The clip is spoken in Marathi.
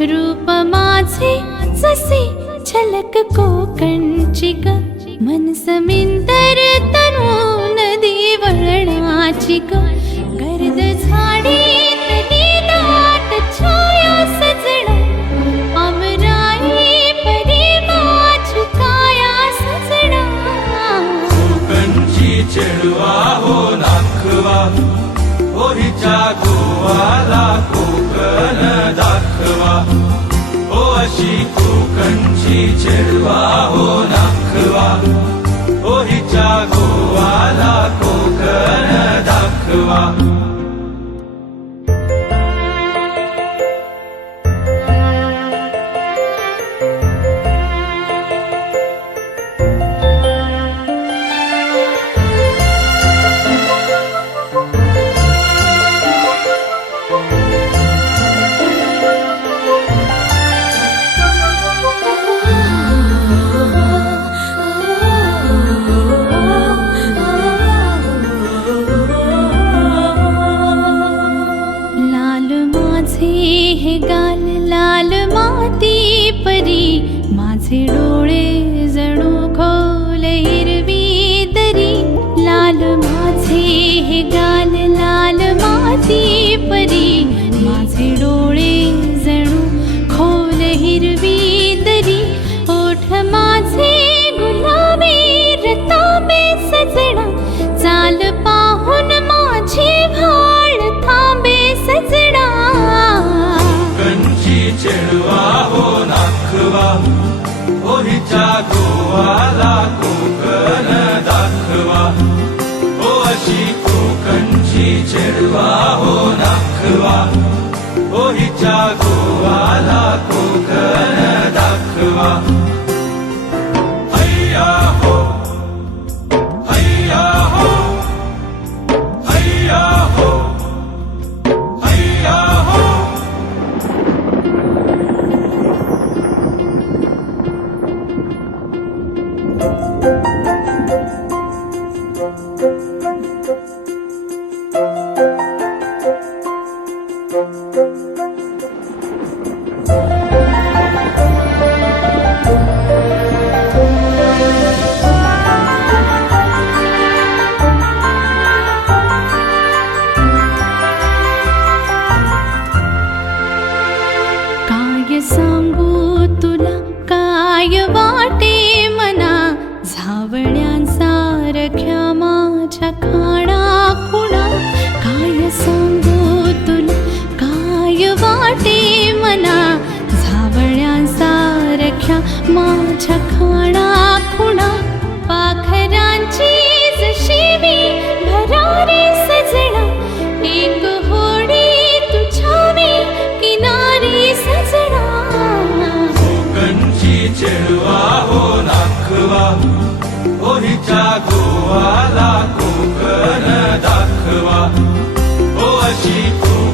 रूप माझे जसे झलक कोकणची ग, मन समिंदर तनु नदी वळणाची ग, गर्द झाडी तली दाट छाया सजना, अमराई परी माझी काया सजना. कोकणची चेडवा हो नाखवा, हो हिच्या गोवाला कोकण दाखवा. हो अशी कोकणची चेडवा हो नाखवा, हो हिच्या गोवाला कोकण दाखवा. हे गाल लाल माती परी, माझे डोळे जणू खोल हिरवी दरी. लाल माझे हे गाल लाल माती परी, माझे डोळे जणू खोल हिरवी दरी. ओठ माझे गुलाबी रतांबे सजना, चाल पाहून माझी भाळ थांबे सजना. चेडवा हो नाखवा, हो हिच्या गोवाला कोकण दाखवा. हो अशी कोकणची चेडवा हो नाखवा, हो हिच्या गोवाला कोकण दाखवा. हैया हो, हैया हो, हैया हो, हैया हो. काय सांगू तुला काय वाटे मना, झावळ्यांसारख्या माझ्या खाणा खुणा. काय सांगू तुला काय वाटे मना, झावळ्यांसारख्या माझ्या खाणा खुणा. पाखरांची जशी मी भरारी सजना, एक होडी तुझ्या मी किनारी सजना. कोकणची चेडवा हो नाखवा, हो हिच्या गोवाला कोकण दाखवा.